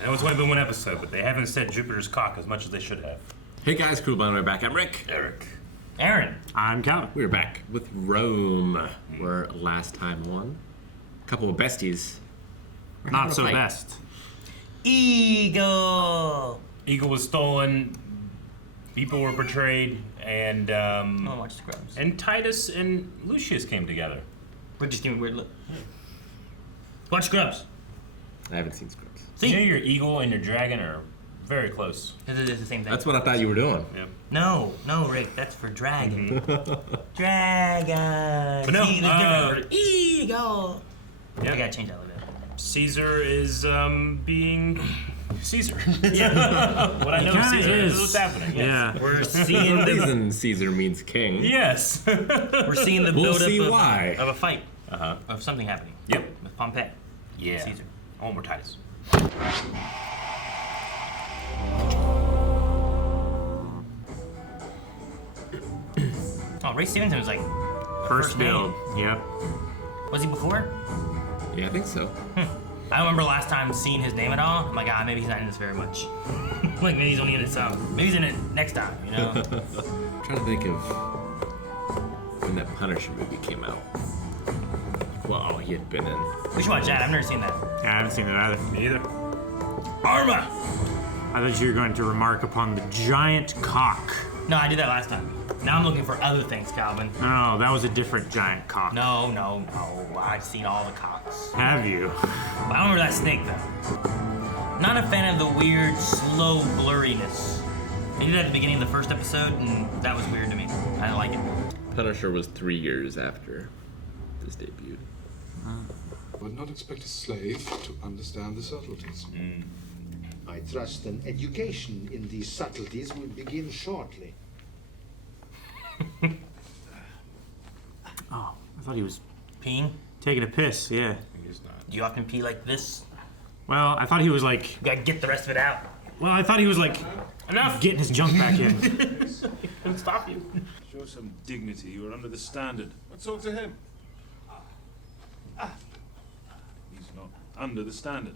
I know it's only been one episode, but they haven't said Jupiter's cock as much as they should have. Hey guys, Cool Band, we're back. I'm Rick. Eric. Aaron. I'm Calvin. We're back with Rome, where last time on, a couple of besties. Not so best. Eagle. Eagle was stolen. People were betrayed, and Oh, watch Scrubs. and Titus and Lucius came together. We're just giving a weird look. Watch Scrubs. I haven't seen Scrubs. See? You know your eagle and your dragon are very close. It's the same thing. That's what I thought you were doing. Yep. No, Rick, that's for dragon. Dragon. But no, See, there's different. Eagle. Yep. I gotta change that a little bit. Caesar is being Caesar. Yeah. What I know of Caesar is what's happening. Yes. Yeah. We're seeing The the reason Caesar means king. Yes. we're seeing the We'll build see up why. of a fight. Uh-huh. Of something happening. Yep. With Pompey. Yeah. Caesar. Oh, more Titus. Oh, Ray Stevenson was like First name. build. Yep. Was he before? Yeah, I think so. I don't remember last time seeing his name at all. I'm like, maybe he's not in this very much. Like maybe he's only in it some. Maybe he's in it next time, you know? I'm trying to think of when that Punisher movie came out. Well, he had been in. We should watch that. I've never seen that. Yeah, I haven't seen it either. Me either. Arma! I thought you were going to remark upon the giant cock. No, I did that last time. Now I'm looking for other things, Calvin. No, that was a different giant cock. No. I've seen all the cocks. Have you? But I don't remember that snake, though. Not a fan of the weird, slow blurriness. They did that at the beginning of the first episode, and that was weird to me. I didn't like it. Punisher was 3 years after this debuted. Would not expect a slave to understand the subtleties. I trust an education in these subtleties will begin shortly. Oh, I thought he was Peeing? taking a piss, yeah. He's not. Do you often pee like this? Well, I thought he was like, You gotta get the rest of it out. well, I thought he was like, Enough! getting his junk back in. Don't stop you. Show some dignity. You are under the standard. Let's talk to him. He's not under the standard.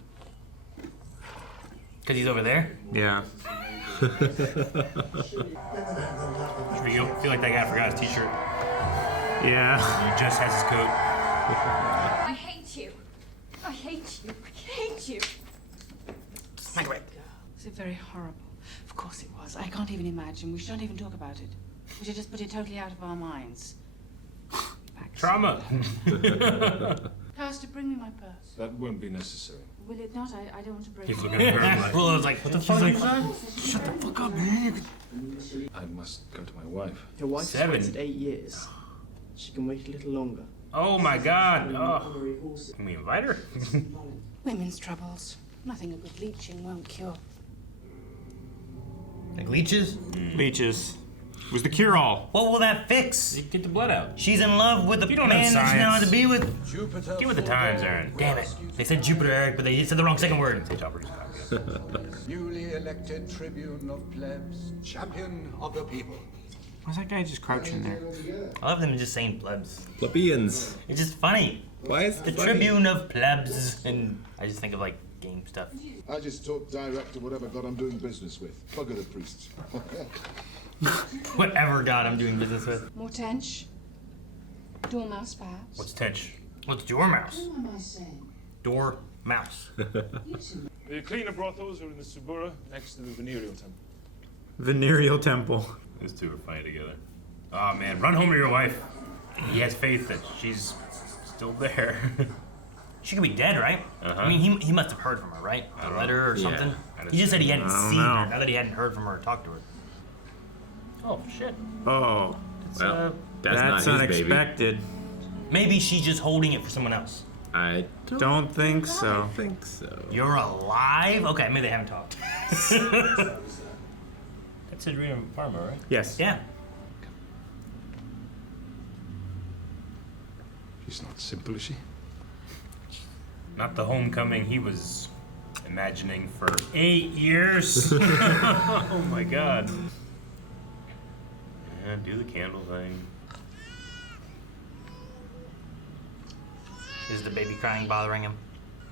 Because he's over there? Yeah. You feel like that guy forgot his t-shirt. Yeah. He just has his coat. I hate you. I hate you. I hate you. Margaret. Was it very horrible? Of course it was. I can't even imagine. We shouldn't even talk about it. We should just put it totally out of our minds. Back. Trauma. Pastor, bring me my purse. That won't be necessary. Will it not? I don't want to break He's it. looking at her like, Pullo was like, what the fuck? like, I must go to my wife. Your wife 7. waited 8 years. She can wait a little longer. oh my god. Oh. Can we invite her? Women's troubles. Nothing a good leeching won't cure. Like leeches? Leeches. Was the cure-all. What will that fix? Get the blood out. She's in love with the You don't know man that she now has to be with. Jupiter. Get with the times, Aaron. Damn it. They said Jupiter, Eric, but they said the wrong second word. Say Topper's cock. Newly elected tribune of plebs, champion of the people. Why's that guy just crouching there? I love them just saying plebs. Plebeians. It's just funny. Why is The it funny? tribune of plebs. And I just think of like game stuff. I just talk direct to whatever god I'm doing business with. Bugger the priests. Whatever god I'm doing business with. More tench? Dormouse, perhaps? What's tench? What's door mouse? What am I saying? Door mouse. The cleaner brothels are in the Subura next to the venereal temple. Venereal temple. These two are funny together. Oh man, run home to your wife. He has faith that she's still there. She could be dead, right? Uh-huh. I mean, he must have heard from her, right? A letter or Yeah, something? I'd He just said he hadn't I don't seen know. her, not that he hadn't heard from her or talked to her. Oh, shit. Oh, Well, that's that's not his baby. unexpected. Maybe she's just holding it for someone else. I Don't think so. think so. You're alive? Okay, maybe they haven't talked. That's Adrena Parma, right? Yes. Yeah. She's not simple, is she? Not the homecoming he was imagining for 8 years. Oh my god. Yeah, do the candle thing. Is the baby crying bothering him?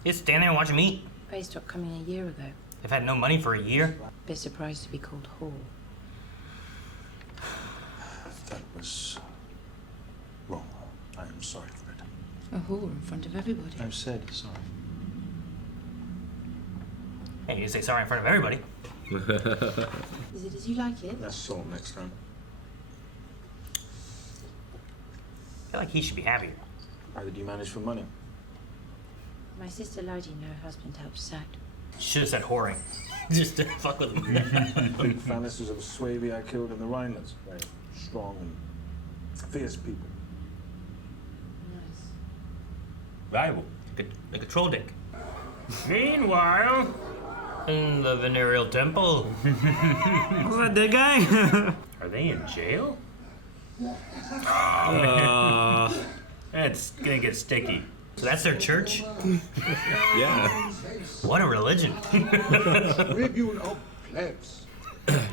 He's standing there and watching me eat. Pay stopped coming a year ago. They've had no money for a year. Bit surprised to be called whore. That was wrong. I am sorry for it. A whore in front of everybody. I've said sorry. Hey, you say sorry in front of everybody. Is it as you like it? Less salt next time. I feel like he should be happier. How did you manage for money? My sister lied and her husband helped sacked. Should have said whoring. Just to fuck with him. Big Fanisters of Swavia I killed in the Rhinelands. Very strong and fierce people. Nice. Valuable. Like a troll dick. Meanwhile, In the venereal temple. Was that dead guy? are they in jail? It's gonna get sticky. So that's their church? Yeah. What a religion. Tribune of plebs.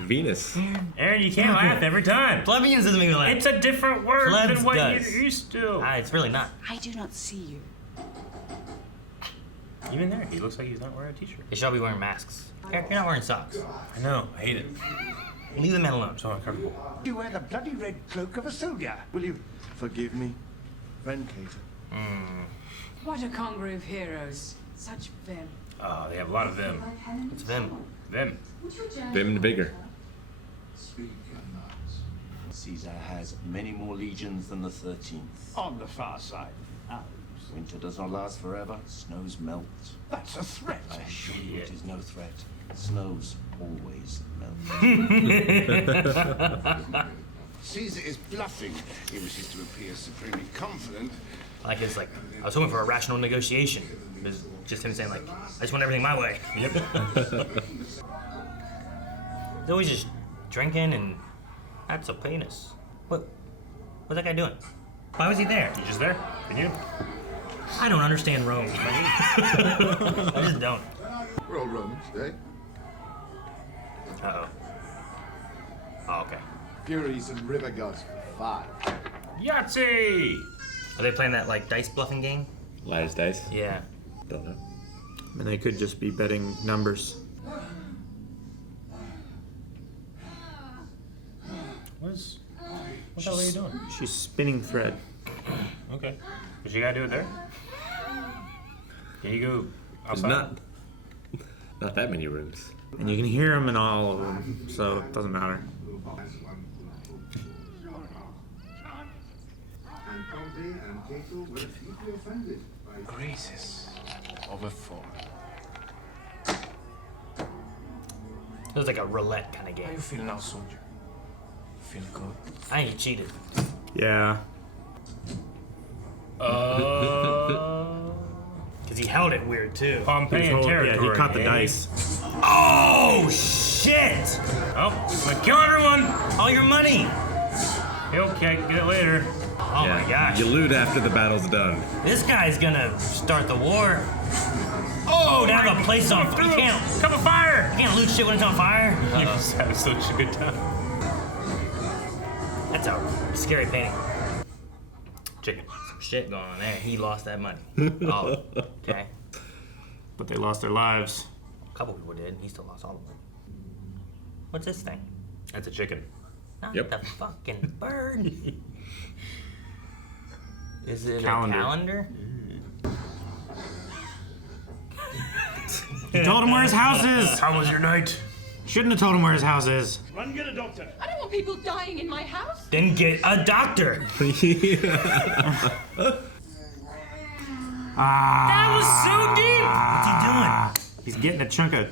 Venus. Aaron, you can't laugh every time. Plebeians doesn't make me laugh. It's a different word Plebs than what does. you're used to. It's really not. I do not see you. Even there, he looks like he's not wearing a t-shirt. They should all be wearing masks. Eric, you're not wearing socks. I know, I hate it. Leave the man alone. So uncomfortable. You wear the bloody red cloak of a soldier. Will you Forgive me, friend Cater. What a congrue of heroes. Such vim. Oh, they have a lot of them. It's them. Them. Vim the bigger. Caesar has many more legions than the 13th. on the far side? Winter does not last forever. Snows melt. That's a threat. I assure you it is no threat. Snows always melt. Caesar is bluffing. He wishes to appear supremely confident. Like it's like, I was hoping for a rational negotiation. It's just him saying like, I just want everything my way. Yep. He's always just drinking and that's a penis. What's that guy doing? Why was he there? You just there? And you? I don't understand Rome. I just don't. We're all Romans, eh? Uh-oh. Oh, okay. Furies and river gods. 5. Yahtzee! Are they playing that like dice bluffing game? Liar's dice. Yeah. Don't know. And they could just be betting numbers. What the hell are you doing? She's spinning thread. Okay. But you gotta do it there? Can you go There's outside? not that many rooms. And you can hear them in all of them, so it doesn't matter. Graces over 4. It was like a roulette kind of How you game. feel now, soldier? Feel good? I think he cheated. Yeah. Because he held it weird too. Pompeian territory. Yeah, he caught the eh? dice. Oh, shit! Oh, he's gonna kill everyone! All your money! Okay, get it later. Oh my gosh. You loot after the battle's done. This guy's gonna start the war. Oh, to have a place on fire. You can't, Cup of fire! you can't loot shit when it's on fire. You just had such a good time. That's a scary painting. Chicken. Some shit going on there. He lost that money. Oh, okay. But they lost their lives. A couple people did. He still lost all of them. What's this thing? That's a chicken. Not Yep. the fucking bird. Is it Calendar. a calendar? You told him where his house is! How was your night? Shouldn't have told him where his house is. Run, get a doctor. I don't want people dying in my house. Then get a doctor. That was so deep. What's He's getting a chunk of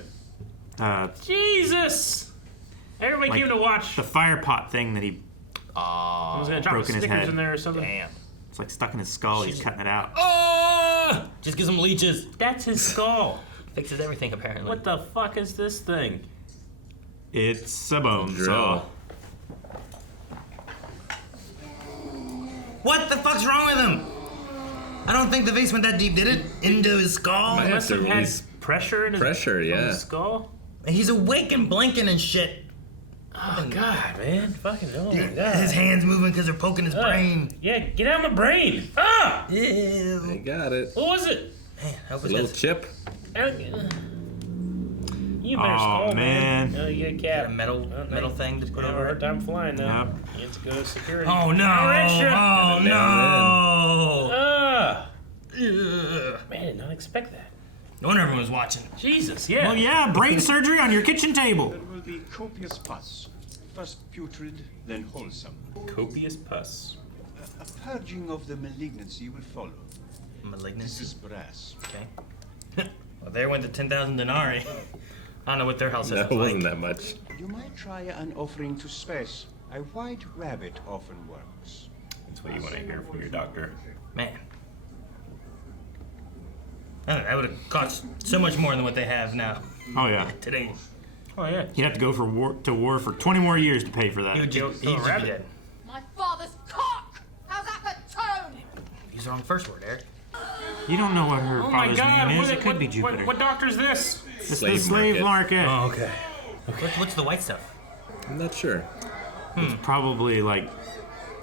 Jesus! Everybody Like came to watch. the fire pot thing that he. I was gonna drop broken his Snickers head. in there or something. Damn. It's like stuck in his skull. He's cutting it out. Oh! Just get some leeches. That's his skull. Fixes everything apparently. What the fuck is this thing? It's a bone Drill. saw. What the fuck's wrong with him? I don't think the vase went that deep, did it? Into his skull? Might have Must to have had release pressure in his, pressure, from yeah. his skull. And he's awake and blinking and shit. Oh god, man! Fucking oh my god! His hands moving because they're poking his brain. Yeah, get out of my brain! Ah! Ew. They got it. What was it? Man, I hope A it's little just chip. You better Oh, skull, man. No, you get a Got cap. a metal thing to put Have a over hard it. time flying now. Yep. You have to go to security. Oh no! Power extra. Oh no! Man, I did not expect that. No wonder everyone was watching. Jesus, yeah. Well, yeah, brain surgery on your kitchen table. There will be copious pus. First putrid, then wholesome. Copious pus. A purging of the malignancy will follow. This Malignancy. is brass. Okay. Well, there went the 10,000 denarii. I don't know what their house No, is it like. wasn't that much. You might try an offering to space. A white rabbit often works. That's what you want to hear from your doctor. Man. I don't know, that would have cost so much more than what they have now Oh, yeah. today. Oh, yeah. You'd have to go to war for 20 more years to pay for that. He would just be dead. My father's cock! How's that for tone? Use the wrong first word, Eric. You don't know what her Oh my father's God! name is. What, It could be Jupiter. what doctor is this? It's the slave market. Oh, okay. What's the white stuff? I'm not sure. It's probably like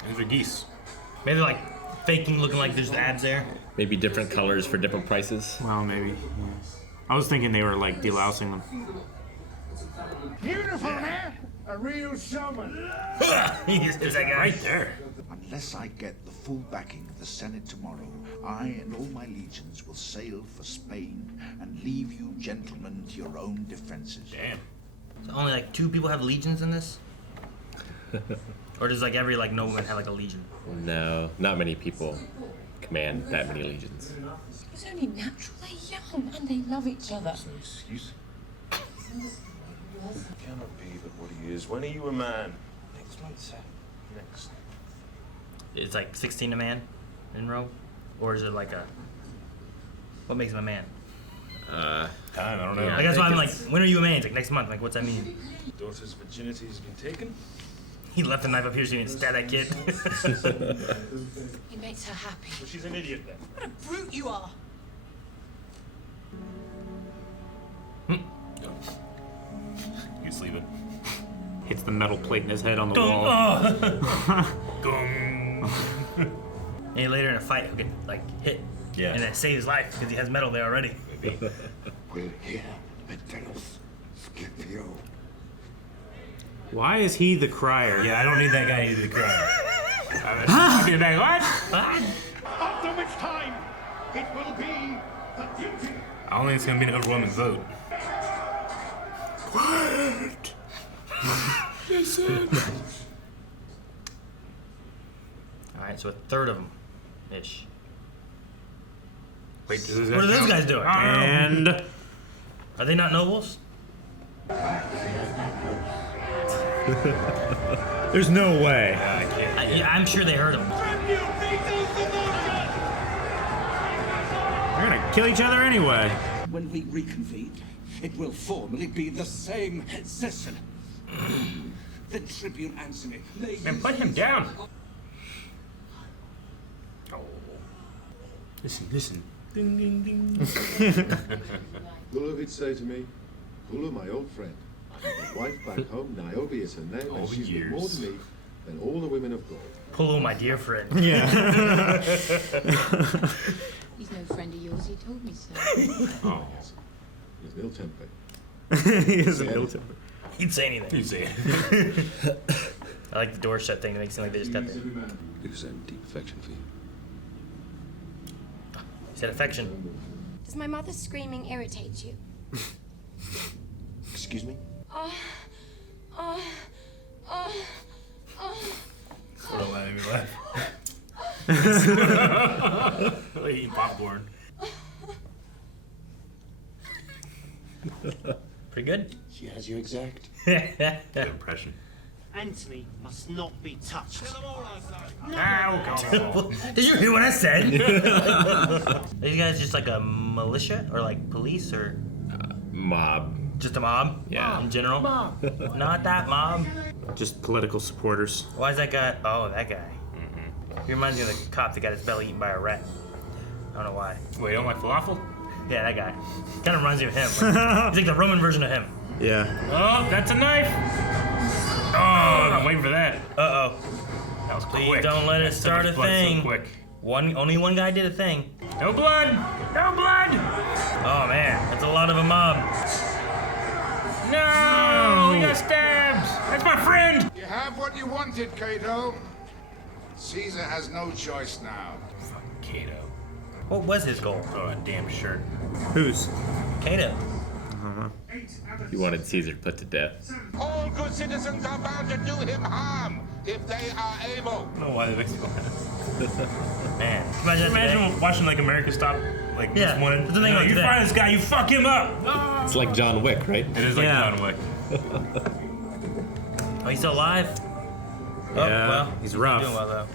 These are geese. Maybe like faking, looking like there's ads there. Maybe different colors for different prices. well, maybe. Yeah. I was thinking they were like delousing them. Beautiful, man! A real showman! There's that guy right there. Unless I get the full backing of the Senate tomorrow, I and all my legions will sail for Spain and leave you gentlemen to your own defenses. Damn. So only like 2 people have legions in this? Or does like every like nobleman have like a legion? No, not many people command that many legions. It's only natural. They're young and they love each other. Excuse? Cannot be but what he is. When are you a man? Next month, sir. Next. It's like 16 a man in Rome? Or is it like a... What makes him a man? Time, I don't know. Like, that's why I'm like, when are you a man? It's like next month. Like, what's that mean? Daughter's virginity has been taken? He left the knife up here so he didn't stab that kid. He makes her happy. Well, she's an idiot then. What a brute you are! You sleeping? Hits the metal plate in his head on the Gung, wall. Gung. And later in a fight, he'll get like hit. Yeah. And that saves his life because he has metal there already. We're here, Meteros, Scipio. Why is he the crier? Yeah, I don't need that guy to cry. I'll be back. What? After which time, it will be the duty. I don't think it's gonna be an overwhelming vote. Quiet. Listen. Alright, so a third of them ish. Wait, does What are those guys doing? And Are they not nobles? there's no way. I can't. Yeah, I'm sure they heard him. They're gonna kill each other anyway. When we reconvene, it will formally be the same session. Then Tribune answer me. Man, put him down. Oh. Listen. Ding, ding, ding. Pullo would say to me, Pullo, my old friend, I have a wife back home, Niobe is her name, All and the she's worth more years. to me than all the women of gold. Polo, my dear friend. Yeah. He's no friend of yours. He told me so. Oh. He's ill-tempered. He is an ill temper. He'd say anything. You say it. I like the door shut thing to make it seem like they just got there. Because I have deep affection for you. He said affection. Does my mother's screaming irritate you? Excuse me? Don't let me laugh. Eating popcorn. Pretty good? She has you exact. Good impression. Anthony must not be touched. Did you hear what I said? Are you guys just like a militia or like police or Mob. just a mob? Yeah. In general? Mob. Not that mob. Just political supporters. Why is that guy? Oh, that guy. He reminds me of the cop that got his belly eaten by a rat. I don't know why. Wait, you don't like falafel? Yeah, that guy. Kind of reminds me of him. Like, he's like the Roman version of him. Yeah. Oh, that's a knife. Oh, I'm waiting for that. Uh-oh. That was Please quick. don't let it That's so start much a blood thing. So quick. Only one guy did a thing. No blood! No blood! Oh man, that's a lot of a mob. No! He got stabbed! That's my friend! You have what you wanted, Cato. Caesar has no choice now. Fucking Cato. What was his goal? Oh, a damn shirt. Whose? Cato. He wanted Caesar put to death. All good citizens are bound to do him harm if they are able. I don't know why that makes me laugh. Man, Imagine watching like America stop like Yeah, this one. that's the thing about You today. find this guy, you fuck him up. Ah! It's like John Wick, right? It is like Yeah. John Wick. Oh, he's still alive? Oh, Yeah, well, he's rough. doing well though.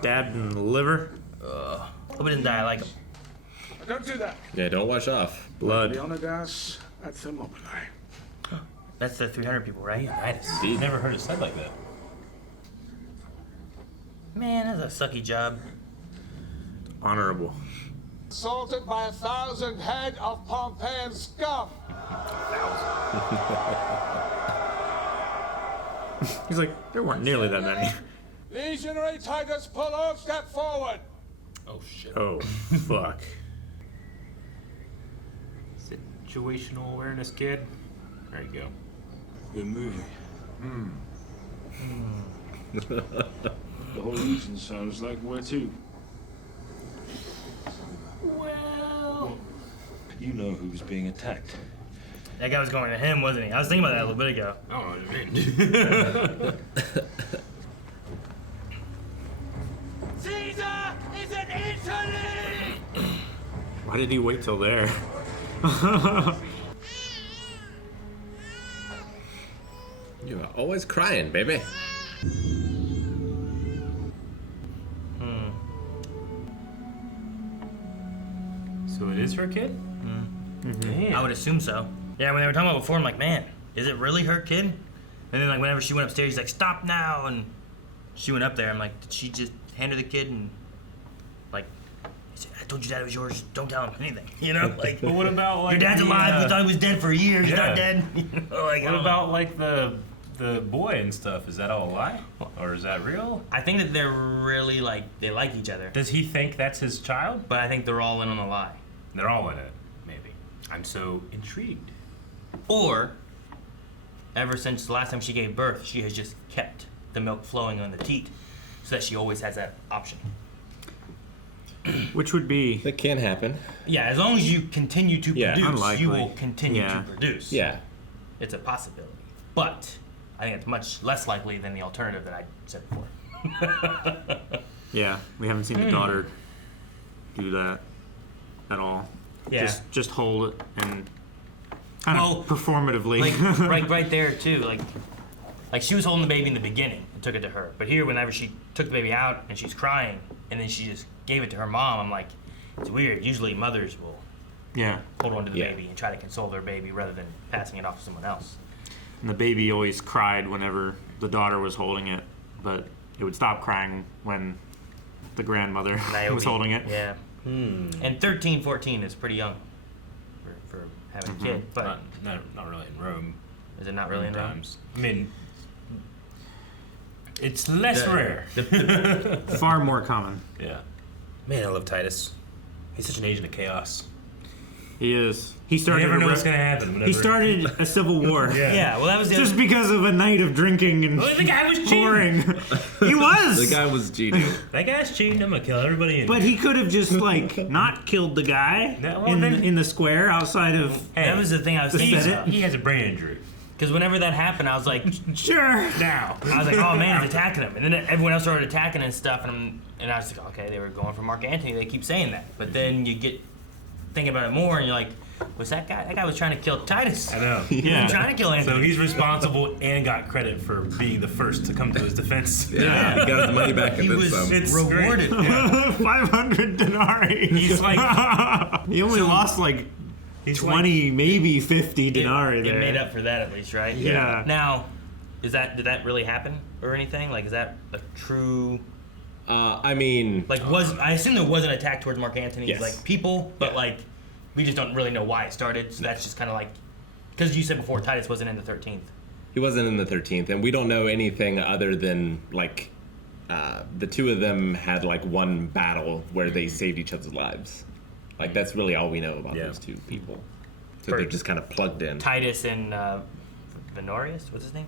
Stabbed in the liver. Hope he didn't die. I like him. Don't do that. Yeah, don't wash off. Blood. Leonidas at Thermopylae. That's the 300 people, right? Leonidas. Indeed. Never heard it said like that. Man, that's a sucky job. Honorable. Assaulted by 1,000 head of Pompeian scum. He's like, there weren't nearly that many. Legionary Titus Pullo, step forward. Oh shit. Oh, fuck. Situational awareness, kid. There you go. Good movie. The whole region sounds like where to. Well, You know who's being attacked. that guy was going to him, wasn't he? I was thinking about that a little bit ago. I don't know what you mean. Caesar is in Italy! Why did he wait till there? You are always crying, baby. So it is her kid? Damn. I would assume so. Yeah, when they were talking about before, I'm like, man, is it really her kid? And then like whenever she went upstairs, she's like, stop now, and she went up there. I'm like, did she just hand her the kid and like, I told you dad it was yours. Don't tell him anything, you know? Like, But what about like your dad's the, alive. We thought he was dead for a year. He's yeah. not dead. You know, like, What about like the boy and stuff? Is that all a lie? Or is that real? I think that they're really like they like each other, Does he think that's his child? but I think they're all in on the lie. They're all in it, maybe. I'm so intrigued. Or, ever since the last time she gave birth, she has just kept the milk flowing on the teat, so that she always has that option. Which would be That can happen. Yeah, as long as you continue to Yeah. produce, Unlikely. you will continue Yeah. to produce. Yeah. It's a possibility. But I think it's much less likely than the alternative that I said before. yeah. We haven't seen the daughter do that at all. Yeah. Just hold it and kind Well, of performatively. like right there too, like she was holding the baby in the beginning and took it to her. But here, whenever she took the baby out and she's crying, and then she just gave it to her mom, I'm like, it's weird. Usually mothers will yeah. hold on to the Yeah. baby and try to console their baby rather than passing it off to someone else. And the baby always cried whenever the daughter was holding it, but it would stop crying when the grandmother Niobe, was holding it. Yeah. And 13, 14 is pretty young for having a kid. But Not really in Rome. is it not really in Rome? Times. I mean, it's less rare. Far more common. Yeah. Man, I love Titus. He's such an agent of chaos. He is. He You started. never know a what's gonna happen. He whenever- started a civil war. Yeah, well, that was the Just other, because of a night of drinking and Well, the guy was cheating. whoring. He was. The guy was cheating. That guy's cheating. I'm gonna kill everybody. But he could have just like not killed the guy Yeah, well, then- in the square outside of. Hey, that was the thing I was Just thinking said about. it. he has a brain injury. Because whenever that happened, I was like, Sure. Now. I was like, oh man, he's attacking him. And then everyone else started attacking and stuff, and I was like, okay, they were going for Mark Antony. They keep saying that. But then you get thinking about it more, and you're like, was that guy? That guy was trying to kill Titus. I know. He was trying to kill Antony. So he's responsible and got credit for being the first to come to his defense. Yeah, he got his money back and He then was some. It's rewarded. great. Yeah. 500 denarii. He's like, He only lost like he's 20, maybe 50 denarii It there. made up for that at least, right? Yeah. Now, did that really happen or anything? Like, is that a true? I mean, Like, I assume there was an attack towards Mark Antony's Yes. like people, but like, we just don't really know why it started. So that's just kind of like, because you said before Titus wasn't in the 13th. he wasn't in the 13th, and we don't know anything other than like the two of them had like one battle where they saved each other's lives. Like that's really all we know about those two people. So they're just kind of plugged in. Titus and Venorius, what's his name?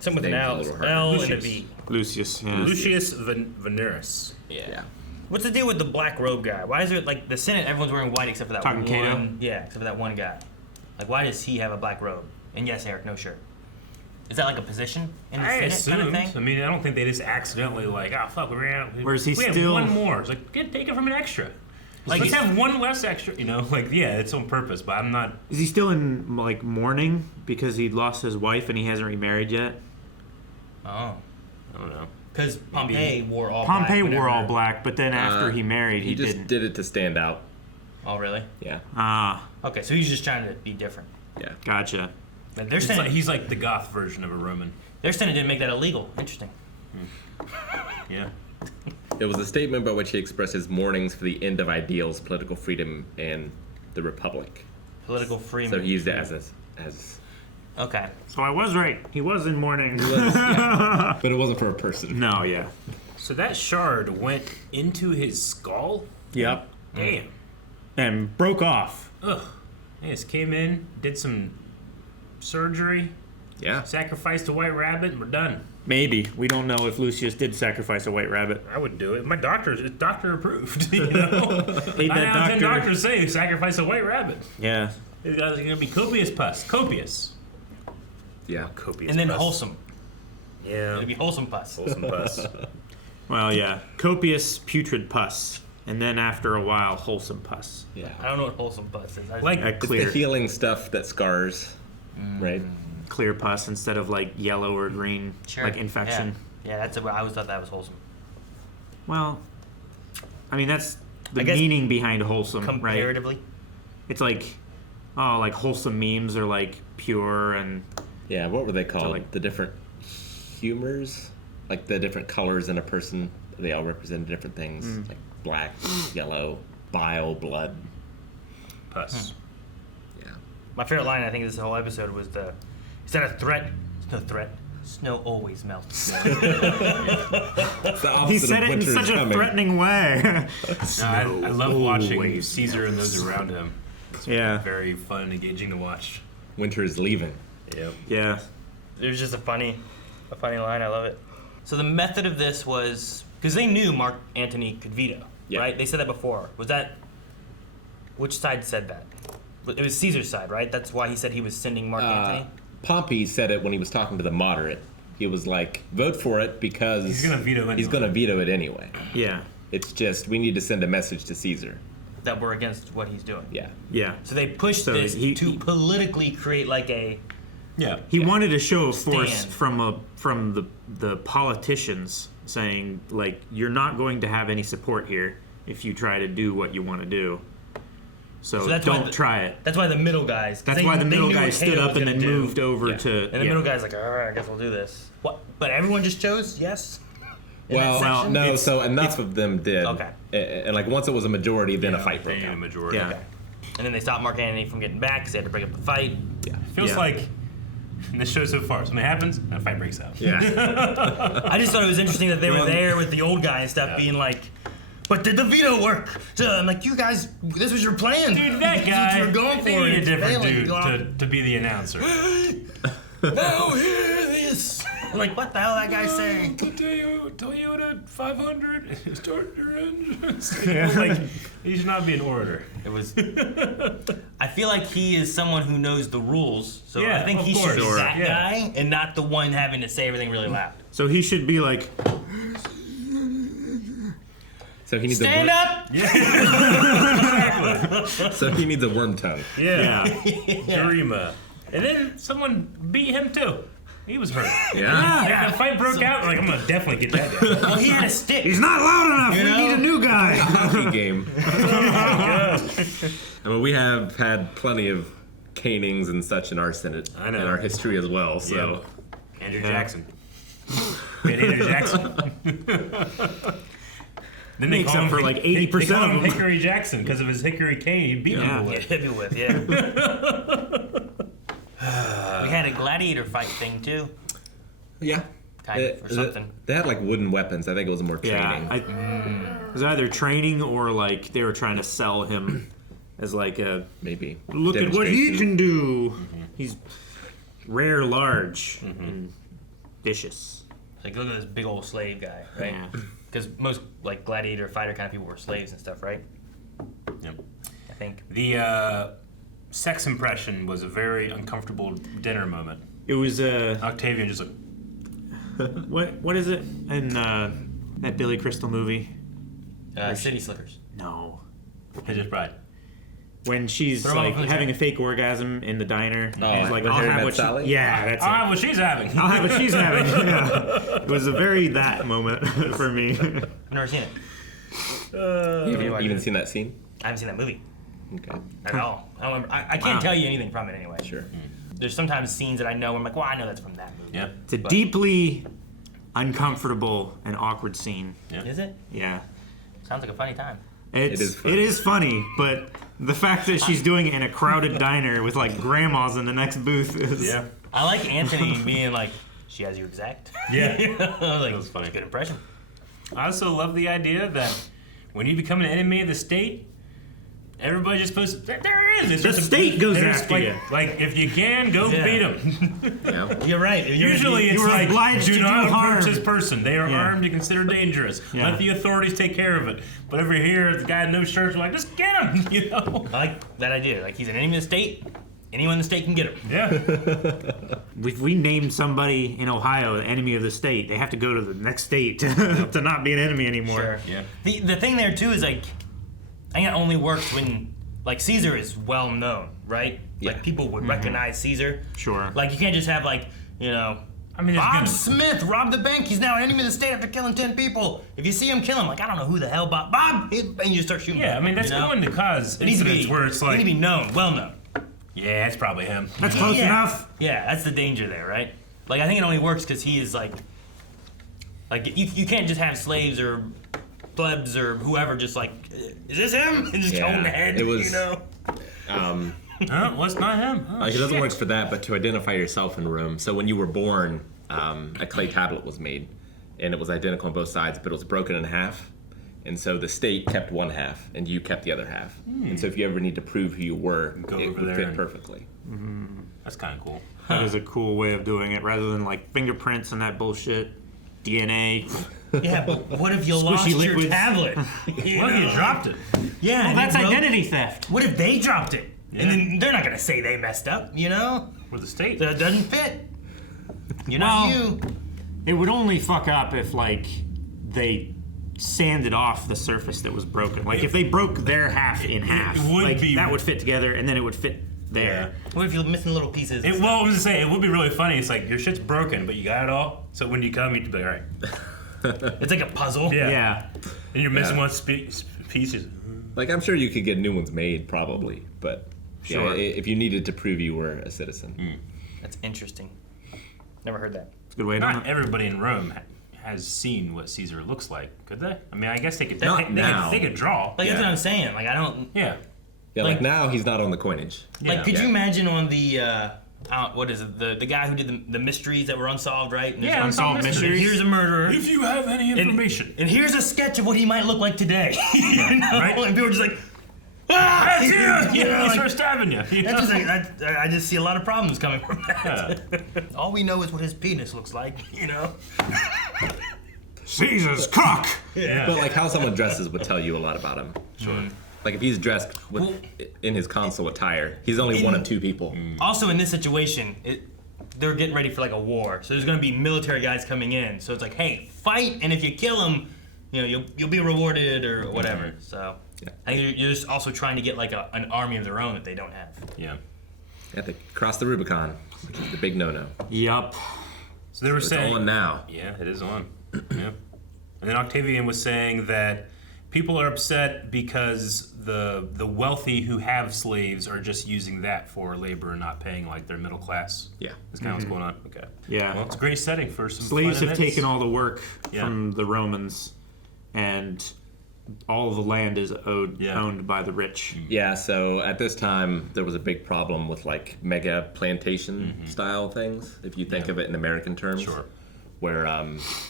Something with an L. L and a V. Lucius. Yeah. Lucius Veneris. Yeah. What's the deal with the black robe guy? Why is it like the Senate? Everyone's wearing white except for that Talking one. Cato? Yeah, except for that one guy. Like, why does he have a black robe? And yes, Eric, no shirt. Is that like a position in the I Senate kind of thing? I mean, I don't think they just accidentally like, oh fuck, we're gonna. Whereas he we still- have one more. It's like, take it from an extra. Like, Let's have one less extra. You know, like it's on purpose. But I'm not. Is he still in like mourning because he lost his wife and he hasn't remarried yet? Oh, I don't know. Because Pompey wore all Pompey black. wore all black, but then after he married, he just didn't. did it to stand out. Oh, really? Yeah. Okay, so he's just trying to be different. Yeah. Gotcha. But their Senate, He's like the goth version of a Roman. their Senate didn't make that illegal. Interesting. Yeah. It was a statement by which he expressed his mournings for the end of ideals, political freedom, and the republic. Political freedom. So he used it as Okay. So I was right. He was in mourning. but it wasn't for a person. No, yeah. So that shard went into his skull. Yep. Damn. And broke off. Ugh. They just came in, did some surgery, Yeah. sacrificed a white rabbit, and we're done. Maybe. We don't know if Lucius did sacrifice a white rabbit. I would do it. My doctor approved. You know, Paid 9 that out of 10 doctor. doctors say sacrifice a white rabbit. Yeah. It's gonna be copious pus. Copious. Yeah. Copious. And then pus. wholesome. Yeah. It'd be wholesome pus. Wholesome pus. Well, yeah. Copious putrid pus. And then after a while, wholesome pus. Yeah. I don't know what wholesome pus is. Like It's clear. the healing stuff that scars, right? Clear pus instead of like yellow or green, Sure. like infection. Yeah, that's I always thought that was wholesome. Well, I mean, that's the I guess meaning behind wholesome, right? Comparatively. It's like, oh, like wholesome memes are like pure and. Yeah, what were they called? like- the different humors? Like the different colors in a person, they all represent different things. Like black, yellow, bile, blood. pus. Yeah. My favorite line, I think, of this whole episode was is that a threat? It's no threat. Snow always melts. It's the opposite He said of it in winter such is a coming. threatening way. No, I love watching always Caesar and those around him. It's Yeah. very fun and engaging to watch. Winter is leaving. Yep. Yeah. It was just a funny line. I love it. So the method of this was because they knew Mark Antony could veto, Yeah. right? They said that before. Was that which side said that? It was Caesar's side, right? That's why he said he was sending Mark Antony. Pompey said it when he was talking to the moderate. He was like, vote for it because He's gonna veto it. he's going to veto it anyway. Yeah. It's just, we need to send a message to Caesar. That were against what he's doing. Yeah. Yeah. So they pushed So this he- to politically create like a Yeah. He wanted to show a force Stand. from the politicians saying like you're not going to have any support here if you try to do what you want to do. So that's why don't try it. That's why the middle guys. 'cause That's they- why the they middle knew guy what stood Cato up was and gonna then do. moved over Yeah. to. And the middle guy's like, all right, I guess we'll do this. What? But everyone just chose yes. In that Well, section? no, so enough of them did. Okay. And like once it was a majority, then a fight broke They need a out. majority. Yeah. Okay. And then they stopped Mark Antony from getting back because they had to break up the fight. Feels Yeah. like in this show so far, something happens, and a fight breaks out. Yeah. I just thought it was interesting that they were there with the old guy and stuff, being like, "But did the veto work?" So I'm like, "You guys, this was your plan, Dude, that This is guy, what you were going they for. need a It's different failing. dude to be the announcer. Now hear this. I'm like, what the hell that guy saying? Toyota 500, start your engines. Like, he should not be an orator. It was. I feel like he is someone who knows the rules, so Yeah, I think of he should be course. that Yeah. guy and not the one having to say everything really loud. So he should be like. So he needs Stand a up! So he needs a worm tongue. Yeah. Garima. And then someone beat him too. He was hurt. Yeah. Like, the fight broke out. Like, I'm gonna definitely get that guy. Well, he had a stick. He's not loud enough. You We know? need a new guy. Hockey game. I mean, we have had plenty of canings and such in our Senate, I know. in our history as well. So Andrew Jackson. We had Andrew Jackson. Then they Makes call up him for like they 80% call of him them. Hickory Jackson because of his hickory cane he beat Yeah. him Yeah, with. hit me with, yeah. We had a gladiator fight thing too. yeah, kind of, or something. They had like wooden weapons. I think it was more training. It was either training or like they were trying to sell him as like a maybe look at what he can do. He's rare, large, and vicious. Like look at this big old slave guy, right? Because most like gladiator fighter kind of people were slaves and stuff, right? Yep. I think the sex impression was a very uncomfortable dinner moment. It was Octavian just like what is it in that Billy Crystal movie? City Slickers. No. Princess Bride. When she's like having a fake orgasm in the diner. And like, I'll have what she... Yeah, that's it. I'll have what she's having. I'll have what she's having. Yeah. It was a very that moment for me. I've never seen it. You haven't even seen that scene? I haven't seen that movie. Okay. At all. I don't remember. I can't tell you anything from it anyway. Sure. There's sometimes scenes that I know. I'm like, well, I know that's from that movie. Yeah. It's a deeply uncomfortable and awkward scene. Yeah. Is it? Yeah. Sounds like a funny time. It is funny, but the fact that she's doing it in a crowded diner with like grandmas in the next booth is... Yeah. I like Anthony being like, she has you exact. Yeah. Like, That was funny. Good impression. I also love the idea that when you become an enemy of the state, everybody's just supposed to... There it is. The state goes after you. Like, if you can, go beat them. Yeah. You're right. Usually it's you are like, obliged do to not do harm. approach this person. They are armed and considered dangerous. Yeah. Let the authorities take care of it. But over here, the guy in no shirts are like, just get him, you know? I like that idea. Like, he's an enemy of the state. Anyone in the state can get him. Yeah. If we named somebody in Ohio the enemy of the state, they have to go to the next state to not be an enemy anymore. Sure. Yeah. The thing there, too, is like, I think it only works when, like, Caesar is well known, right? Yeah. Like, people would recognize Caesar. Sure. Like, you can't just have, like, you know, I mean, Bob Smith robbed the bank. He's now an enemy of the state after killing 10 people. If you see him kill him, like, I don't know who the hell Bob, and you just start shooting. Yeah, I mean, that's going to cause incidents where it's like... It needs to be known, well known. Yeah, it's probably him. That's close enough. Yeah, that's the danger there, right? Like, I think it only works because he is, like you can't just have slaves or plebs or whoever just like, is this him? And just holding the head, it was, you know? Well, it's not him. It doesn't work for that, but to identify yourself in Rome. So when you were born, a clay tablet was made, and it was identical on both sides, but it was broken in half. And so the state kept one half, and you kept the other half. And so if you ever need to prove who you were, it would fit perfectly. That's kind of cool. That is a cool way of doing it, rather than like fingerprints and that bullshit, DNA. Yeah, but what if you Squishy lost liquids. your tablet? What if you dropped it? Yeah, Well, and that's it broke. identity theft. What if they dropped it? Yeah. And then they're not gonna say they messed up, you know? With the state. That doesn't fit. You're not Well, you. It would only fuck up if like they sanded off the surface that was broken. Like if they broke their half in half, would like be- that would fit together, and then it would fit there. What if you're missing little pieces? Well, I was gonna say, it would be really funny. It's like, your shit's broken, but you got it all. So when you come, you'd be like, all right. It's like a puzzle. Yeah. And you're missing one piece. Like, I'm sure you could get new ones made, probably, but Sure. if you needed to prove you were a citizen. That's interesting. Never heard that. It's a good way of doing Not it. everybody in Rome has seen what Caesar looks like, could they? I mean, I guess they could. Not now. They could draw. Like that's what I'm saying. Like I don't. Yeah. Yeah, Like- like now he's not on the coinage. Like, could Yeah. you imagine on the what is it? The guy who did the mysteries that were unsolved, right? And there's Yeah, Unsolved Mysteries. Here's a murderer. If you have any information. And here's a sketch of what he might look like today. You know? Right. And people are just like, ah, That's you! you know, He like, starts stabbing you. that's just like, I just see a lot of problems coming from that. All we know is what his penis looks like, you know? Caesar's cock. Yeah. But like how someone dresses would tell you a lot about him. Sure. Like if he's dressed in his consul attire, he's only one of two people. Also, in this situation, they're getting ready for like a war, so there's going to be military guys coming in. So it's like, hey, fight, and if you kill them, you know, you'll be rewarded or whatever. So I think you're just also trying to get like an army of their own that they don't have. Yeah. You have to cross the Rubicon, which is the big no-no. Yup. So they were It's saying. on now. Yeah, it is on. Yeah. And then Octavian was saying that people are upset because the wealthy who have slaves are just using that for labor and not paying like their middle class. Yeah. That's kind of what's going on. Okay. Yeah. Well, it's a great setting for some Slaves fun have events. taken all the work Yeah. from the Romans, and all of the land is owned by the rich. Yeah, so at this time there was a big problem with like mega plantation style things, if you think of it in American terms. Sure. where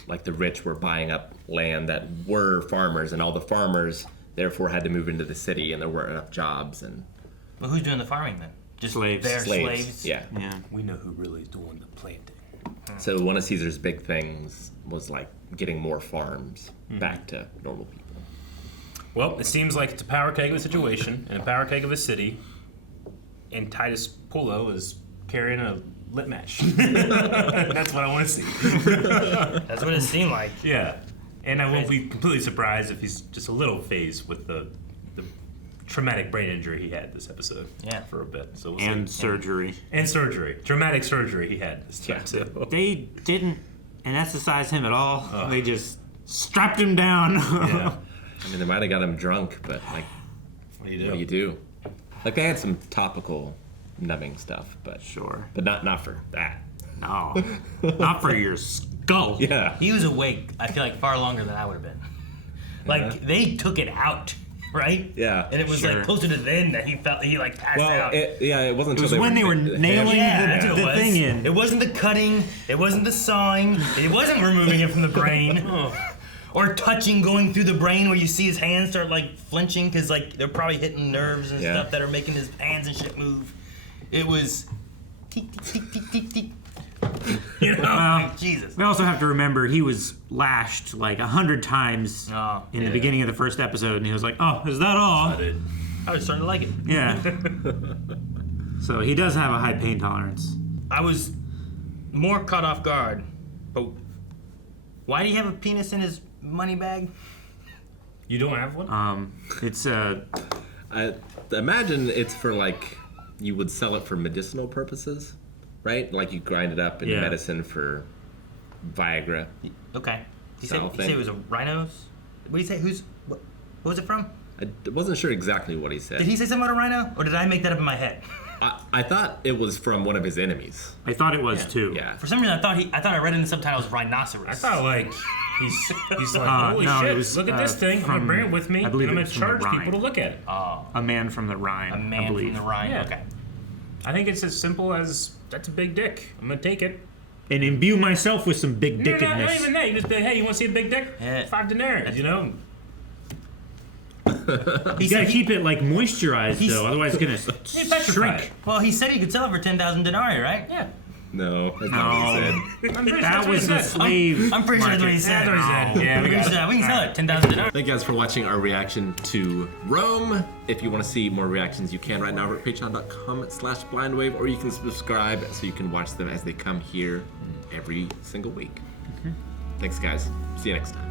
like the rich were buying up land that were farmers, and all the farmers therefore had to move into the city, and there weren't enough jobs. And Well, who's doing the farming then? Just Slaves. Their slaves. Yeah. We know who really is doing the planting. So one of Caesar's big things was like getting more farms back to normal people. Well, it seems like it's a power keg of a situation and a power keg of a city, and Titus Pullo is carrying a lit match. That's what I want to see. That's what it seemed like. Yeah. And I won't be completely surprised if he's just a little phased with the traumatic brain injury he had this episode. Yeah. For a bit. So we'll And see. surgery. And surgery. Dramatic surgery he had this time. So. They didn't anesthetize him at all. They just strapped him down. Yeah. I mean, they might have got him drunk, but like, What do you do? what do you do? Like they had some topical numbing stuff, but Sure. but not for that. No. Not for your skull. Yeah. He was awake, I feel like, far longer than I would have been. Like, they took it out, right? Yeah. And it was Sure. like closer to the end that he like passed Well, out. it wasn't It was until when they were nailing Yeah, that's what it the was. thing in. It wasn't the cutting. It wasn't the sawing. It wasn't removing it from the brain. Or touching, going through the brain where you see his hands start like flinching because like they're probably hitting nerves and stuff that are making his hands and shit move. It was tick, tick, tick, tick, tick, tick. You know, Well, Jesus. We also have to remember he was lashed like 100 times in the yeah. beginning of the first episode, and he was like, "Oh, is that all?" I was starting to like it. Yeah. So he does have a high pain tolerance. I was more caught off guard, but why do you have a penis in his money bag? You don't have one? It's I imagine it's for like you would sell it for medicinal purposes, right? Like you grind it up in Yeah. medicine for Viagra. Okay. He Style said it was a rhinos. What did he say? What was it from? I wasn't sure exactly what he said. Did he say something about a rhino, or did I make that up in my head? I thought it was from one of his enemies. I thought it was too. Yeah. For some reason, I thought I read in the subtitles rhinoceros. I thought like he's like, holy no, it shit, was, look at this thing. I'm gonna from- bring it with me, I and believe I'm it gonna was from the charge Rhine. people to look at it. A man from the Rhine. A I man believe. from the Rhine. Yeah. Okay. I think it's as simple as that's a big dick. I'm gonna take it. And imbue myself with some big No, dickedness. not even that. You just be, hey, you want to see a big dick? Yeah. 5 denarii. You know. You gotta keep it like moisturized though, otherwise it's gonna shrink. Well, he said he could sell it for 10,000 denarii, right? Yeah. No, that's not what he said. I'm pretty sure That that's what was he the said. slave. I'm pretty sure that's what he said. That's what he said. Yeah, we can sell it 10,000 denarii. Thank you guys for watching our reaction to Rome. If you want to see more reactions, you can right now over at patreon.com/blindwave, or you can subscribe so you can watch them as they come here every single week. Thanks, guys. See you next time.